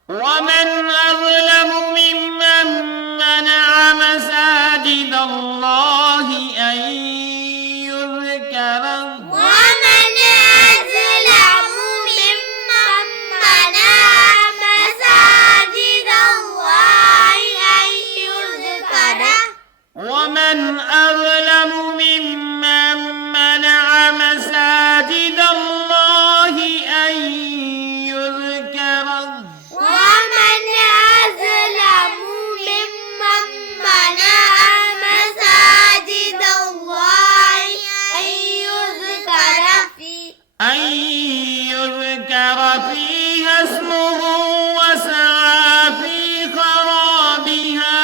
ومن أظلم ممن منع مساجد الله أن يذكر. ومن أظلم ممن منع مساجد الله أن يذكر. أن يذكر فيها اسمه وسعى في خرابها.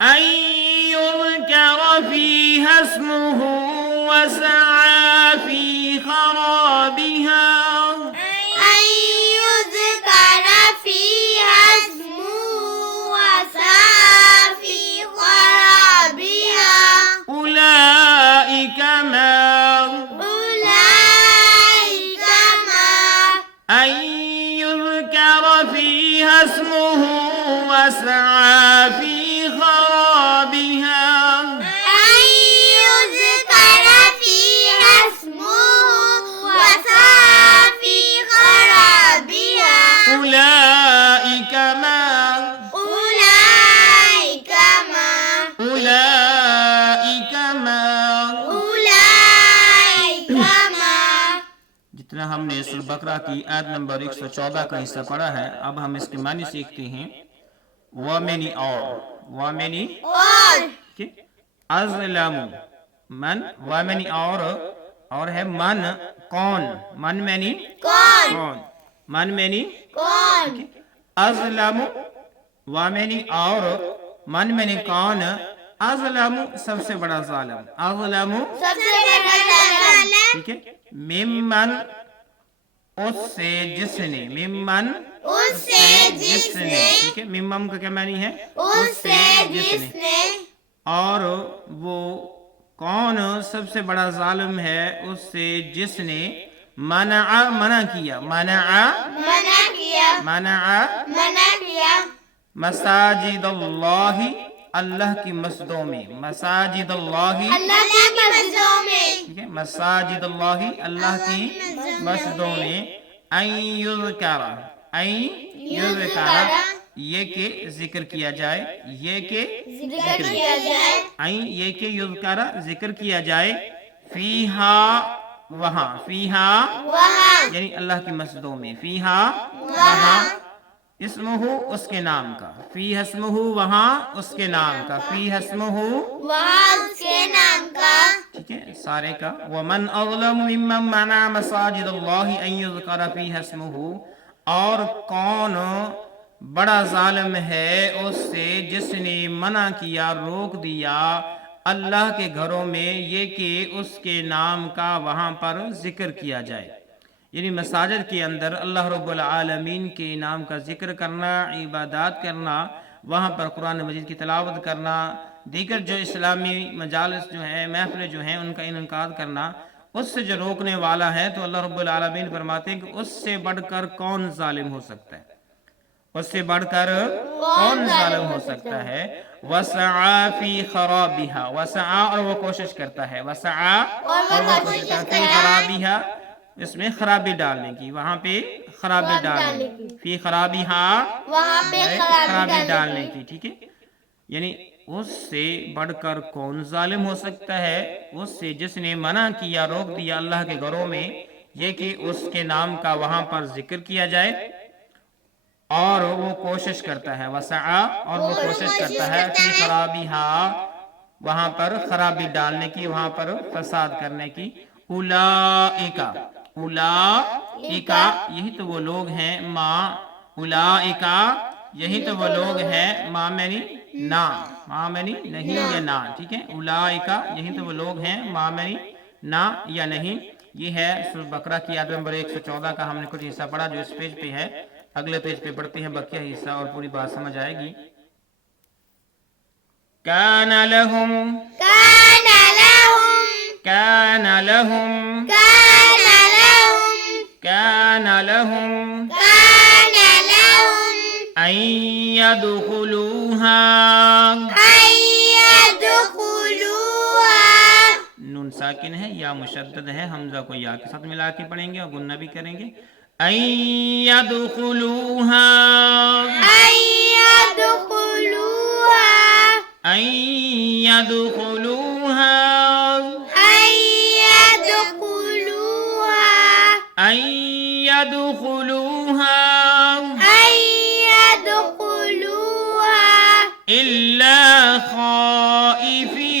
أن اسمه وسعى في خرابها أن يذكر فيها اسمه وسعى في خرابها أولئك ما أن يذكر فيها اسمه وسعى في خرابها أن يذكر فيها اسمه وسعى في خرابها أولئك ما جتنا ہم نے سورہ بقرہ کی آیت نمبر 114 کا حصہ پڑھا ہے، اب ہم اس کے معنی سیکھتے ہیں. وَمَنِ اور اظلم من، وَمَنِ اور ہے من کون، من معنی کون، من معنی اظلم، وَمَنِ اور من معنی کون، اظلم سب سے بڑا ظالم، اظلم ٹھیک ہے، ممن اس سے جس نے، ممن اس سے جس نے ٹھیک ہے، ممم کا کیا معنی ہے، اس سے جس نے اور وہ کون سب سے بڑا ظالم ہے، اس سے جس نے منع کیا مساجد اللہ، اللہ کی مسجدوں میں، مساجد اللہ ٹھیک ہے، مساجد اللہ اللہ کی مسجدوں میں، ان یذکر یہ کہ ذکر کیا جائے، یہ کہ یذکر ذکر کیا جائے، فیہا وہاں، فیہا یعنی اللہ کی مسجدوں میں، فیہا وہاں، اسمہ اس کے نام کا، فیہا اسمہ وہاں اس کے نام کا، فیہا اسمہ ٹھیک ہے سارے کا. وَمَنْ أَظْلَمُ مِمَّنْ مَنَعَ مَسَاجِدَ اللَّهِ أَنْ يُذْكَرَ فِيهَا اسْمُهُ، اور کون بڑا ظالم ہے اس سے جس نے منع کیا، روک دیا اللہ کے گھروں میں یہ کہ اس کے نام کا وہاں پر ذکر کیا جائے، یعنی مساجد کے اندر اللہ رب العالمین کے نام کا ذکر کرنا، عبادات کرنا، وہاں پر قرآن مجید کی تلاوت کرنا، دیگر جو اسلامی مجالس جو ہیں، محفلیں جو ہیں، ان کا انعقاد کرنا، اس سے جو روکنے والا ہے تو اللہ رب العالمین فرماتے ہیں کہ اس سے بڑھ کر کون ظالم ہو سکتا ہے، اس سے بڑھ کر کون ظالم ہو سکتا ہے. وَسَعَى فِي خَرَابِهَا، وَسَعَى اور وہ کوشش کرتا ہے، وَسَعَى اور وہ کوشش کرتا ہے، فِي خَرَابِهَا اس میں خرابی ڈالنے کی، وہاں پہ خرابی ڈالنے کی، فی خرابیہا خرابی ڈالنے کی ٹھیک ہے، یعنی اس سے بڑھ کر کون ظالم ہو سکتا ہے، اس سے جس نے منع کیا، روک دیا اللہ کے گھروں میں یہ کہ اس کے نام کا وہاں پر ذکر کیا جائے، اور وہ کوشش کرتا ہے، وسعا اور وہ کوشش کرتا ہے، فی خرابیہا وہاں پر خرابی ڈالنے کی، وہاں پر فساد کرنے کی. اولئک یہی تو وہ لوگ ہیں، اولئک یہی تو وہ لوگ ہیں، ماں معنی نہیں یا نہ ٹھیک ہے، اولئک یہی تو وہ لوگ ہیں، ماں معنی نہ یا نہیں. یہ ہے سورہ بقرہ کی آیت نمبر 114 کا ہم نے کچھ حصہ پڑھا جو اس پیج پہ ہے. اگلے پیج پہ پڑھتے ہیں بقیہ حصہ اور پوری بات سمجھ آئے گی. کان لہم ان يدخلوها نون ساکن ہے، یا مشدد ہے، حمزہ کو یا کے ساتھ ملا کے پڑھیں گے اور غنہ بھی کریں گے. ان يدخلوها إلا خائفين.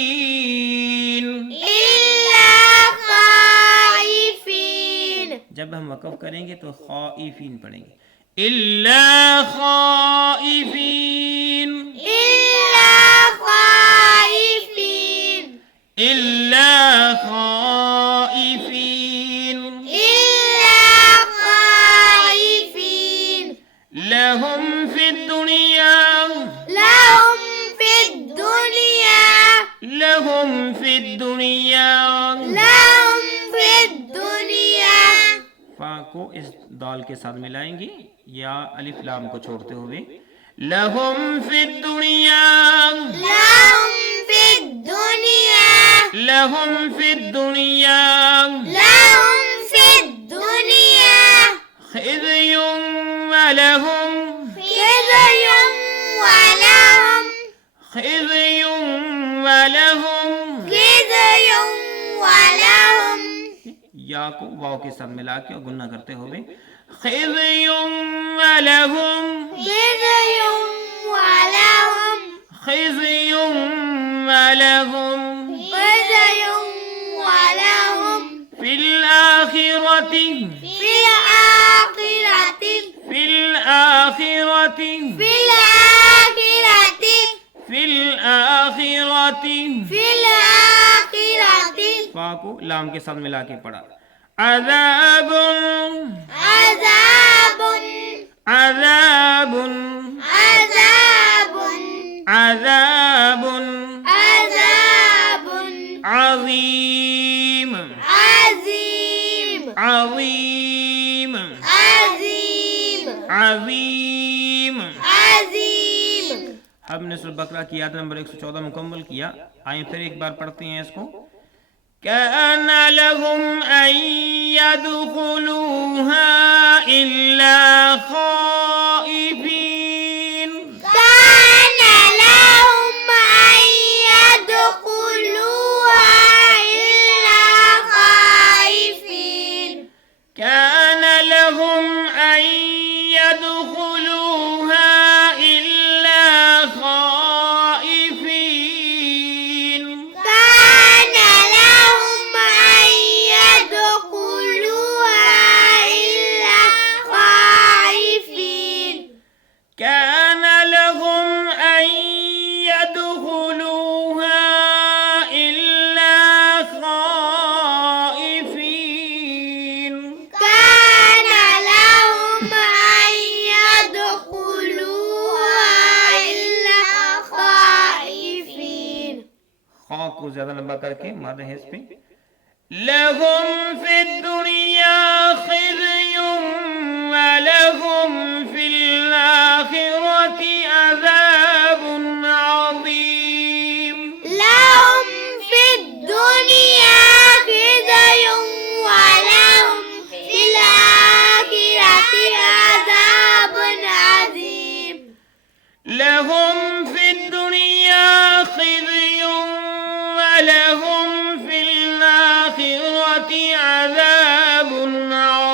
جب ہم وقف کریں گے تو خائفین پڑھیں گے، إلا خائفين فی الدنیا، لهم في الدنيا فا کو اس دال کے ساتھ ملائیں گے یا الف لام کو چھوڑتے ہوئے، لہم فی الدنیا، لهم في الدنيا لہم فی الدنیا لهم في الدنيا خزی ولہم، خزي ولهم خزی ولہم، خزي ولهم یا کو واو کے ساتھ ملا کے اور گنہ کرتے ہوئے، خزی ولہم، خزي ولهم خزی ولہم خزي ولهم فی الآخرۃ، في الآخرة فی الآخرۃ، في الآخرة فی الآخرۃ، في الآخرة فا کو لام کے ساتھ ملا کے پڑھا، عذاب، عذاب عذاب، عذاب عذاب عذاب عظیم، عظيم عظیم، عظيم عظیم۔ عظيم ہم نے سورۃ بقرہ کی آیت نمبر 114 مکمل کیا، آئیں پھر ایک بار پڑھتے ہیں اس کو۔ كان لهم أن يدخلوها إلا خائفين، كان لهم أن يدخلوها إلا خائفين، كان لهم أن يدخلوها إلا خائفين، كان لهم أن يدخلوها إلا خائفين، كان لهم أن يدخلوها إلا خائفين، كان لهم أن يدخلوها إلا خائفين، خا کو زیادہ لمبا کر کے مادہ ہے اس پہ، لهم في الدنيا خزي ولهم في الآخرة عذاب عظيم، لهم في الدنيا خزي ولهم في الآخرة عذاب عظيم، لهم في الدنيا خزي ولهم في الآخرة عذاب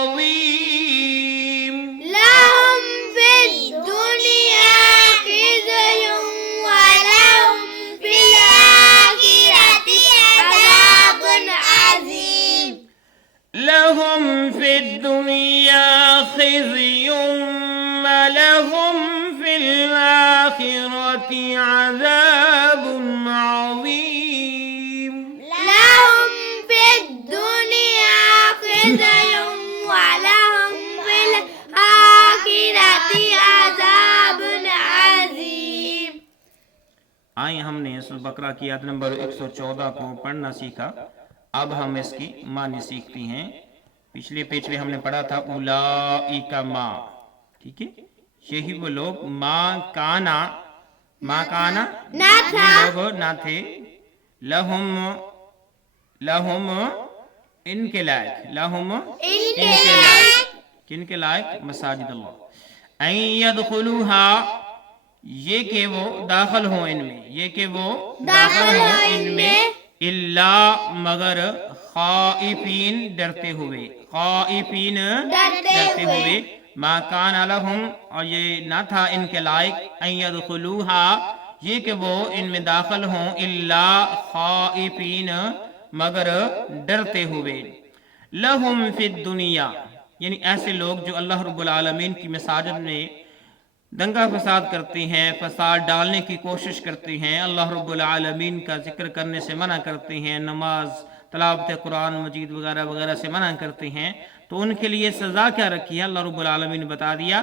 عظيم، لهم في الدنيا خزي ولهم في الآخرة عذاب عظيم، لهم في الدنيا خزي ولهم في الآخرة عذاب عظيم، لهم في الدنيا خزي ولهم في الآخرة عذاب عظيم۔ آئیں ہم نے سورۃ بقرہ کی آیت نمبر 114 کو پڑھنا سیکھا، اب ہم اس کی معنی سیکھتی ہیں۔ پچھلے پیج پہ ہم نے پڑھا تھا اولئک ما، ٹھیک ہے، یہی وہ لوگ ما کانا نہ تھا، یہ لوگ نہ تھے، لہم ان کے لائق، لہم ان کے لائق، کن کے لائق؟ مساجد اللہ، ان یدخلوہا یہ کہ وہ داخل ہوں ان میں، یہ کہ وہ داخل ہوں ان میں، الا مگر خائفین ڈرتے ہوئے، خائفین ڈرتے ہوئے، ما کان لہم اور یہ نہ تھا ان کے لائق، ان یدخلوہا یہ کہ وہ ان میں داخل ہوں، الا خائفین مگر ڈرتے ہوئے، لہم فی الدنیا یعنی ایسے لوگ جو اللہ رب العالمین کی مساجد میں دنگا فساد کرتے ہیں، فساد ڈالنے کی کوشش کرتے ہیں، اللہ رب العالمین کا ذکر کرنے سے منع کرتے ہیں، نماز، تلاوت قرآن مجید وغیرہ وغیرہ سے منع کرتے ہیں، تو ان کے لیے سزا کیا رکھی ہے اللہ رب العالمین نے بتا دیا،